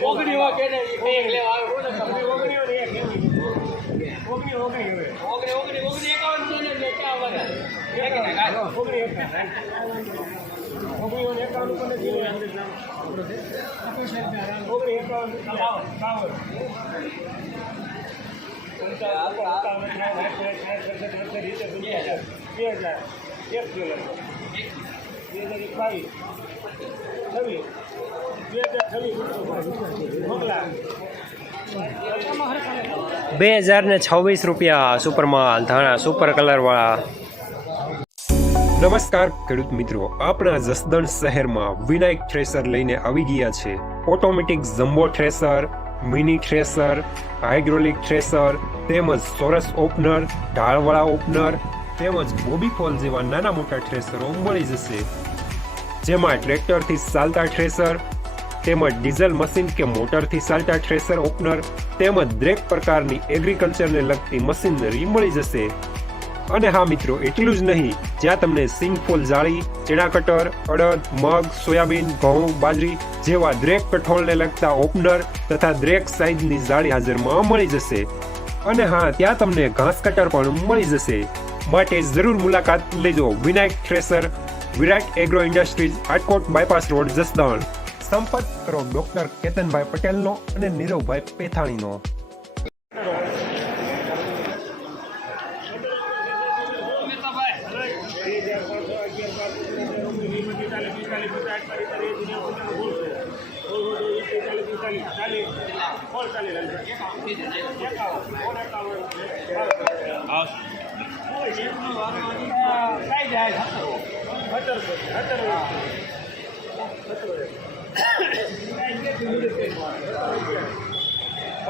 ઓગણી વા કે ઓગણીઓ ને એક ઓગણી ઓગણી હવે ઓગણી ઓગણી ઓગણી એકાવન છે ને બે ક્યાં વાગે એક ને ગાય ઓગણી એકાવન ઓગણી એકાવન કોને દીધું ઓગણી એકાવન બાવન બાવન બે હજાર એક કિલો બે હજાર એક બાવીસ છવ્વીસ બે હજાર છવ્વીસ મોકલા બે હજાર ને છવ્વીસ રૂપિયા સુપરમાલ, ધાણા સુપર કલરવાળા. નમસ્કાર, ખેડૂત મિત્રો. આપણા જસદણ શહેરમાં વિનાયક થ્રેસર લઈને આવી ગયા છે. Automatic jumbo thresher, mini thresher, hydraulic thresher, તેમજ સોરસ ઓપનર, ઢાળવાળા ઓપનર, તેમજ બોબીફોલ જેવા નાના મોટા થ્રેસરો મળી જશે. જેમાં ટ્રેક્ટરથી ચાલતા થ્રેસર તેમજ ડીઝલ મશીન કે મોટરથી ચાલતા થ્રેસર ઓપનર તેમજ દરેક પ્રકારની એગ્રીકલ્ચરને લગતી મશીનરી મળી જશે. અને હા મિત્રો, એટલું જ નહીં, જ્યાં તમને સિંગફોલ જાળી ચણા કટર, અડદ, મગ, સોયાબીન, ઘઉં, બાજરી જેવા દરેક કઠોળને લગતા ઓપનર તથા દરેક સાઇઝની જાળી હાજરમાં મળી જશે. અને હા, ત્યાં તમને ઘાસ કટર પણ મળી જશે. માટે જરૂર મુલાકાત લેજો Vinayak thresher, Virat agro industries Atkot bypass road, Jasdan. સંપર્ક કરો ડોક્ટર કેતનભાઈ પટેલનો અને નીરવભાઈ પેથાણીનો.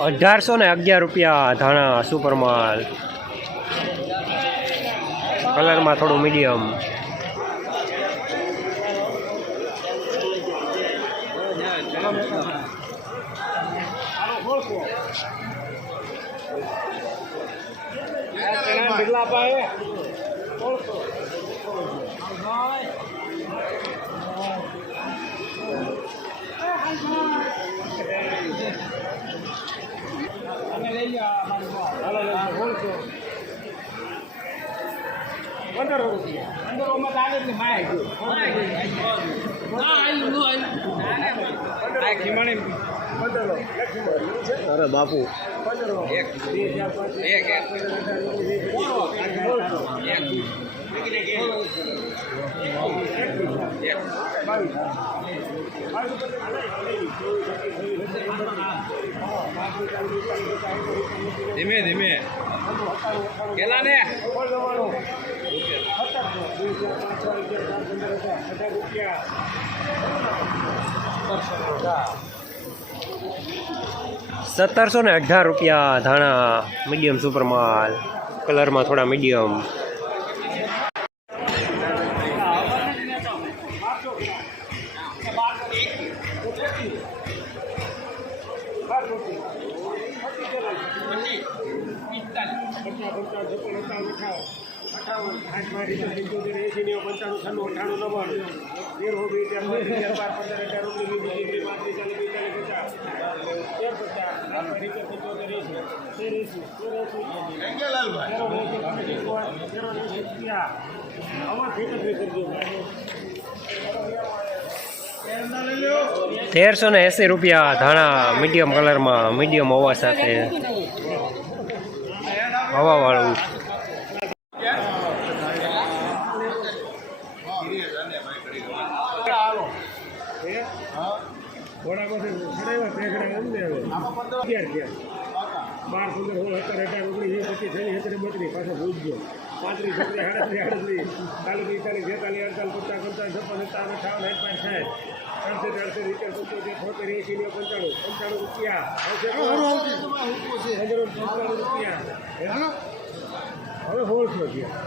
અઢારસો ને અગિયાર રૂપિયા ધાણા સુપરમાલ કલરમાં થોડું મીડિયમ બિરલા પાસે પંદર રૂપિયા પંદર ઓમાં જ ને માય અરે બાપુ. ધીમે ધીમે. કેલા ને? સત્તરસો ને અઢાર રૂપિયા ધાણા મીડિયમ સુપર માલ કલરમાં થોડા મીડિયમ તેરસો ને એંસી રૂપિયા ધાણા મીડિયમ કલરમાં મીડિયમ હોવા સાથે. હવાવાળું. ઘોડામાંથી ચડાવ્યા ભેગડા અમને હવે અગિયાર ગયા બાર પંદર સોળ સત્તર અઢાર ઓગણીસ વીસ પચીસ છવ્વીસ સત્તર બત્રીસ પાછા ભૂજ ગયો. પાંત્રીસ છત્રીસ આડત્રીસ આડત્રીસ ચાલીસ પિસ્તાલીસ બેતાલીસ અડતાલીસ પચાસ પંચાવન છપ્પન સત્તાવન અઠાવન પાંચ સાઠ અડસઠ અડસઠ સિત્તેર પંચોતેર છોતેર એંસી નેવું પંચાણું પંચાણું રૂપિયા. પંદર પંચાણું રૂપિયા. હવે સોળસો ગયા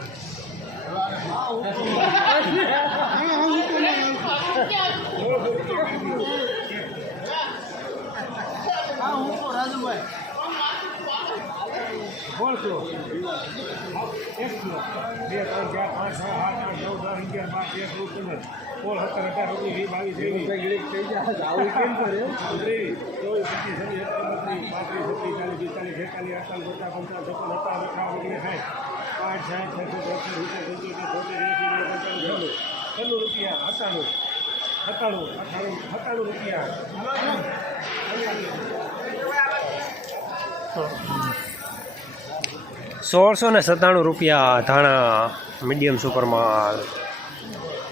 સોળસો એકસો બે ત્રણ ચાર પાંચ છ સાત આઠ નવ દસ અગિયાર બાર તેર ચૌદ પંદર સોળ સત્તર અઢાર ઓગણીસ વીસ બાવીસ ત્રેવીસ ત્રેવીસ ચોવીસ પચીસ છવ્વીસ બત્રીસ પાંત્રીસ છત્રીસ ચાલીસ પિસ્તાલીસ છેતાલીસ અડતાલીસ પચાસ પંચાવન છપ્પન સત્તાવન અઠાવન ઓગણીસ સાઠ પાંચ સાઠ છસો ચોસઠ સિત્તેર પંચોતેર છોતેર એંસી નેવું છન્નું છન્નું રૂપિયા સત્તાણું સત્તાણું અઠાણું સત્તાણું રૂપિયા સોળસો ને સત્તાણું રૂપિયા ધાણા મીડિયમ સુપર માલ